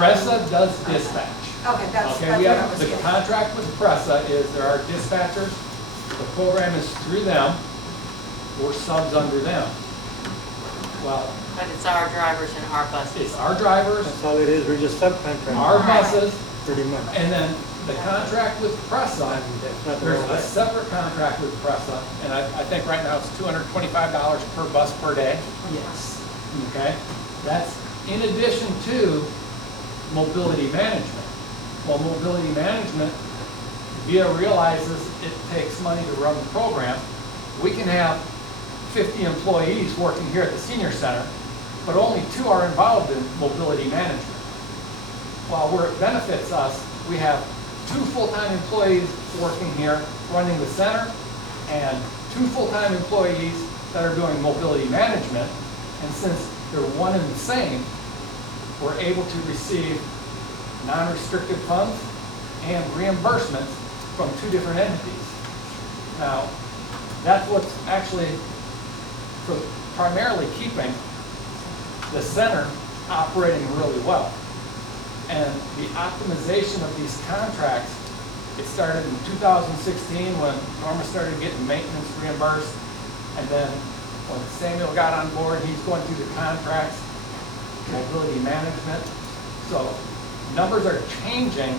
Pressa does dispatch. Okay, that's Okay, what we I have, was the getting. contract with Pressa is there are dispatchers, the program is through them, we're subs under them. Well, But it's our drivers and our buses. it's our drivers, That's all it is, we're just subcontractors, our buses, pretty much. and then the contract with Pressa, That's not the there's whole a separate contract with Pressa, and I think right now it's $225 per bus per day. Yes. Okay, that's in addition to mobility management. Well, mobility management, VIA realizes it takes money to run the program. We can have 50 employees working here at the senior center, but only 2 are involved in mobility management. While where it benefits us, we have 2 full-time employees working here running the center and 2 full-time employees that are doing mobility management. And since they're one and the same, we're able to receive non-restricted funds and reimbursements from 2 different entities. Now, that's what's actually primarily keeping the center operating really well. And the optimization of these contracts, it started in 2016 when Norma started getting maintenance reimbursed. And then when Samuel got on board, he's going through the contracts, mobility management. So numbers are changing,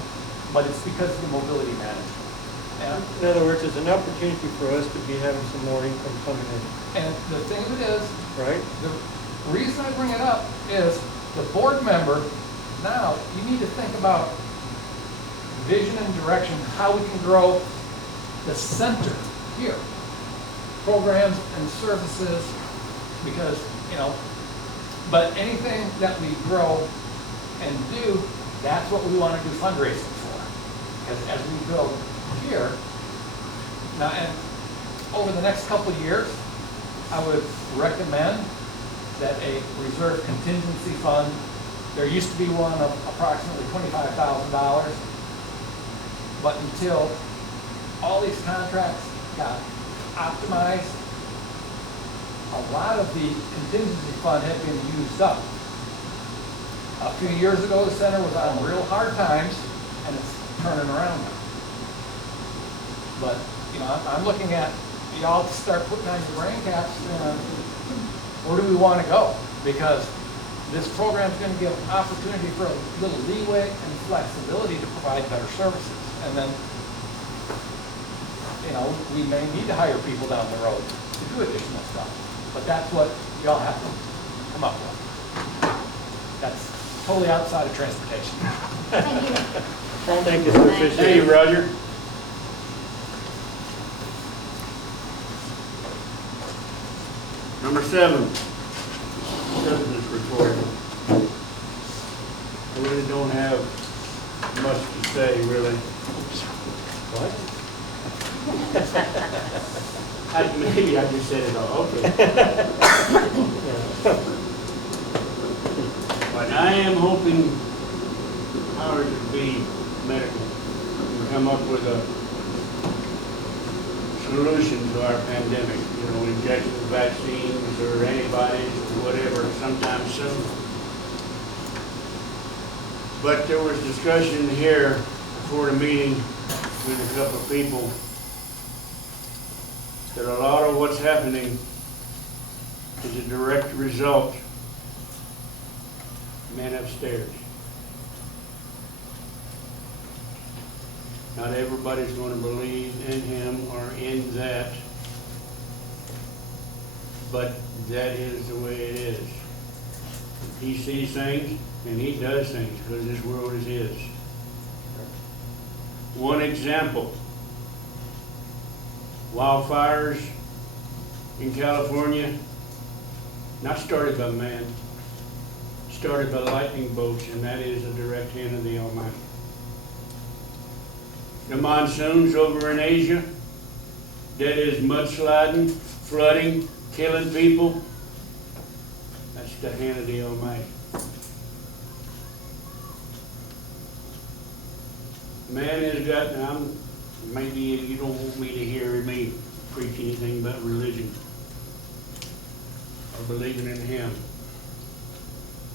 but it's because of the mobility management. And, In other words, it's an opportunity for us to be having some more income coming in, and the thing of it is, right? the reason I bring it up is the board member, now you need to think about vision and direction, how we can grow the center here. Programs and services, because, but anything that we grow and do, that's what we want to do fundraising for. Because as we build here, now, and over the next couple of years, I would recommend that a reserve contingency fund, there used to be one of approximately $25,000, but until all these contracts got optimized, a lot of the contingency fund had been used up. A few years ago, the center was on real hard times, and it's turning around now. But, I'm looking at, y'all start putting on your brain caps, and where do we want to go? Because this program's going to give opportunity for a little leeway and flexibility to provide better services. And then, we may need to hire people down the road to do additional stuff. But that's what y'all have to come up with. That's totally outside of transportation. Thank you. Thank you, sir. Thank you, Roger. Number 7, citizens report. I really don't have much to say, really. What? Maybe I just said it all, okay. But I am hoping powers that be medical can come up with a solution to our pandemic, injection vaccines or antibodies or whatever sometime soon. But there was discussion here before the meeting with a couple of people that a lot of what's happening is a direct result of men upstairs. Not everybody's going to believe in him or in that, but that is the way it is. He sees things and he does things because this world is his. One example, wildfires in California, not started by man, started by lightning bolts, and that is a direct hand of the Almighty. The monsoons over in Asia, that is mudsliding, flooding, killing people, that's the hand of the Almighty. Man has got, now maybe you don't want me to hear me preach anything about religion or believing in him.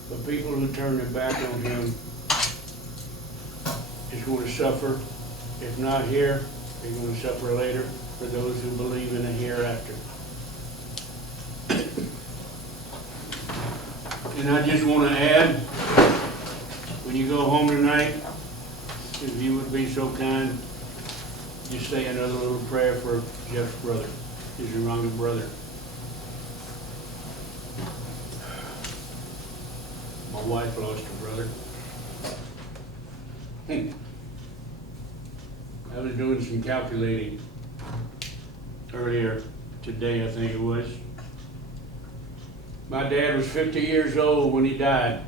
But people who turn their back on him is going to suffer, if not here, they're going to suffer later for those who believe in a hereafter. And I just want to add, when you go home tonight, if you would be so kind, just say another little prayer for Jeff's brother, his younger brother. My wife lost her brother. I was doing some calculating earlier today, I think it was. My dad was 50 years old when he died.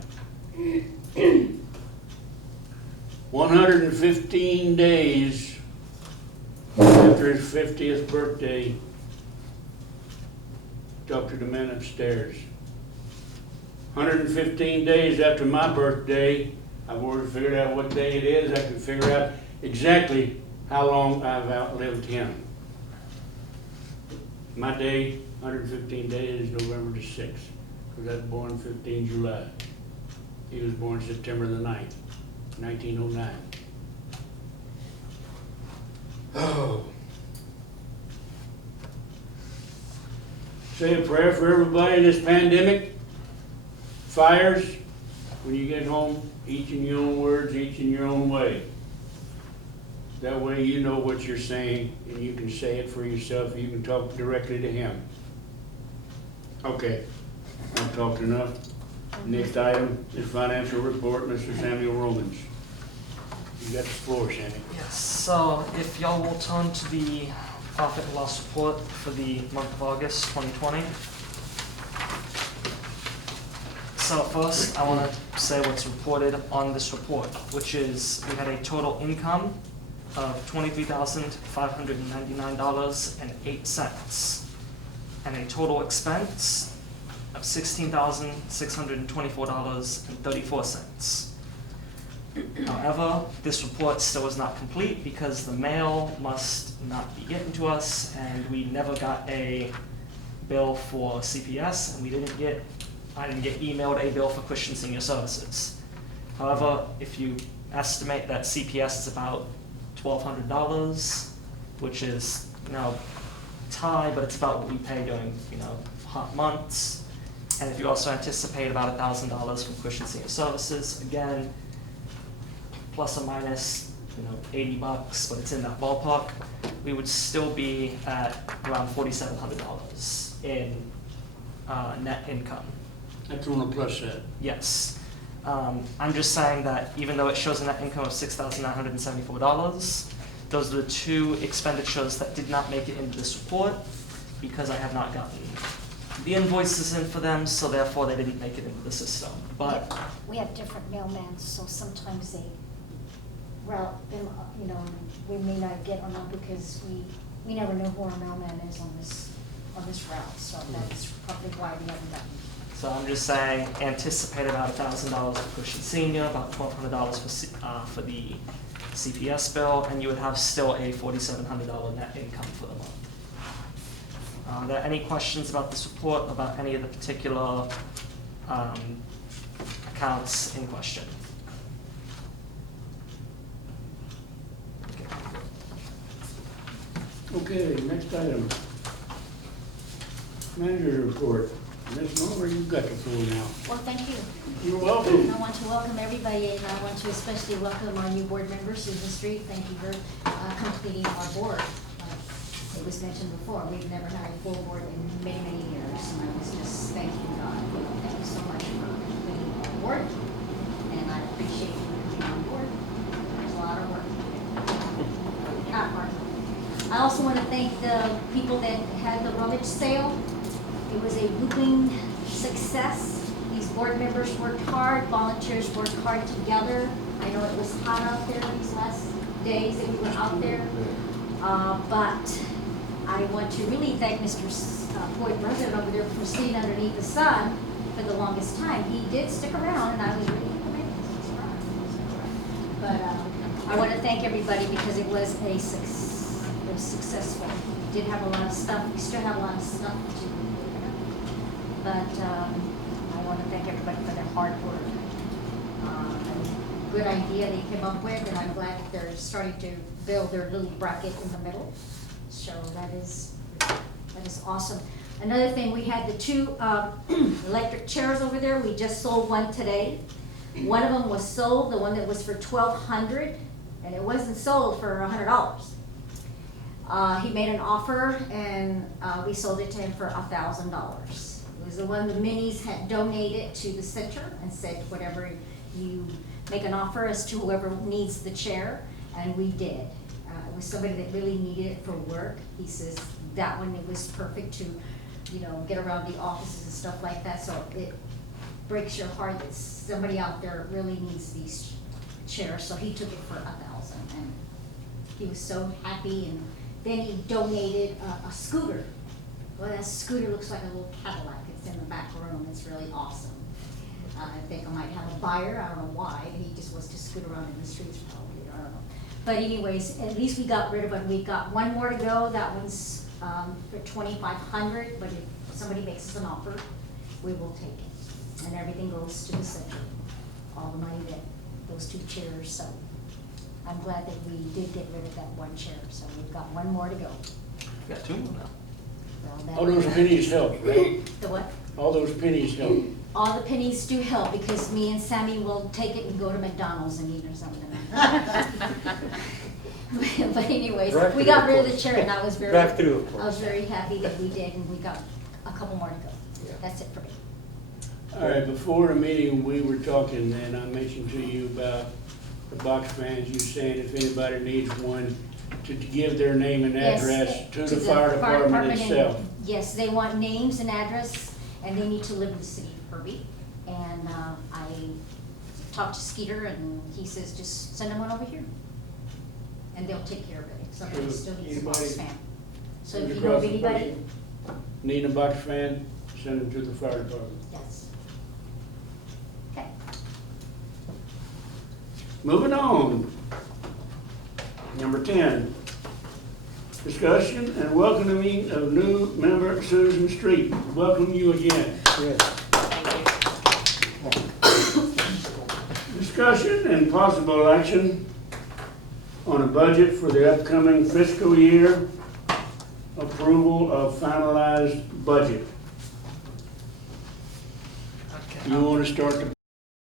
115 days after his 50th birthday, talked to the man upstairs. 115 days after my birthday, I've already figured out what day it is. I can figure out exactly how long I've outlived him. My day, 115 days, is November the 6th, because I was born 15 July. He was born September the 9th, 1909. Oh. Say a prayer for everybody in this pandemic. Fires, when you get home, each in your own words, each in your own way. That way you know what you're saying, and you can say it for yourself. You can talk directly to him. Okay, I've talked enough. Next item is financial report, Mr. Samuel Romans. You got the floor, Sammy. Yes, so if y'all will turn to the profit and loss report for the month of August 2020. So first, I want to say what's reported on this report, which is we had a total income of $23,599.08 and a total expense of $16,624.34. However, this report still is not complete because the mail must not be getting to us, and we never got a bill for CPS, and I didn't get emailed a bill for Christian Senior Services. However, if you estimate that CPS is about $1,200, which is, high, but it's about what we pay during, hot months. And if you also anticipate about $1,000 from Christian Senior Services, again, plus or minus, $80, but it's in that ballpark, we would still be at around $4,700 in net income. That's on the plus side. Yes. I'm just saying that even though it shows a net income of $6,974, those are the two expenditures that did not make it into this report because I have not gotten the invoices in for them, so therefore they didn't make it into the system. But We have different mailmen, so sometimes they route them, we may not get or not because we never know who our mailman is on this route, so that's probably why we haven't gotten. so I'm just saying, anticipate about $1,000 for Christian Senior, about $1,200 for the CPS bill, and you would have still a $4,700 net income for the month. Are there any questions about this report, about any of the particular accounts in question? Okay, next item. Manager report. Ms. Moore, you've got the floor now. Well, thank you. You're welcome. I want to welcome everybody, and I want to especially welcome our new board member, Susan Street. Thank you for completing our board. It was mentioned before, we've never had a full board in many, many years, and I was just thanking God. Thank you so much for completing our board, and I appreciate you coming on board. There's a lot of work to do. Not hard. I also want to thank the people that had the rummage sale. It was a whooping success. These board members worked hard, volunteers worked hard together. I know it was hot out there these last days that we were out there. But I want to really thank Mr. Boyd President over there for sitting underneath the sun for the longest time. He did stick around, and I was really amazed. But I want to thank everybody because it was successful. We did have a lot of stuff. We still have a lot of stuff to do. But I want to thank everybody for their hard work. good idea they came up with, and I'm glad that they're starting to build their little bracket in the middle. So that is awesome. Another thing, we had the two electric chairs over there. We just sold one today. One of them was sold, the one that was for $1,200, and it wasn't sold for $100. He made an offer, and we sold it to him for $1,000. It was the one the minis had donated to the center and said, whatever you make an offer as to whoever needs the chair, and we did. It was somebody that really needed it for work. He says that one, it was perfect to, you know, get around the offices and stuff like that. So it breaks your heart that somebody out there really needs these chairs. So he took it for $1,000, and he was so happy. And then he donated a scooter. Well, that scooter looks like a little Cadillac. It's in the back room. It's really awesome. I think I might have a buyer. I don't know why. He just wants to scoot around in the streets probably. I don't know. But anyways, at least we got rid of it. We got one more to go. That one's for $2,500. But if somebody makes us an offer, we will take it. And everything goes to the center. All the money that those two chairs. So I'm glad that we did get rid of that one chair. So we've got one more to go. We got two more now. Well, that- All those pennies help, right? The what? All those pennies help. All the pennies do help, because me and Sammy will take it and go to McDonald's and eat or something. But anyways, we got rid of the chair, and I was very, Drive through, of I course. was very happy that we did, and we got a couple more to go. Yeah. That's it for me. All right, before the meeting, we were talking, and I mentioned to you about the box fans, you saying if anybody needs one, to give their name and Yes, address to the fire department and- itself. Yes, they want names and address, and they need to live in the city of Kirby. And I talked to Skeeter, and he says, just send them on over here. And they'll take care of it, if somebody Sure. still needs a box Anybody- fan. So if you know of anybody, Need a box fan, send them to the fire department. yes. Okay. Moving on. Number 10, discussion and welcoming of new member Susan Street. Welcome you again. Yes. Thank you. Discussion and possible action on a budget for the upcoming fiscal year. Approval of finalized budget. Okay. You want to start the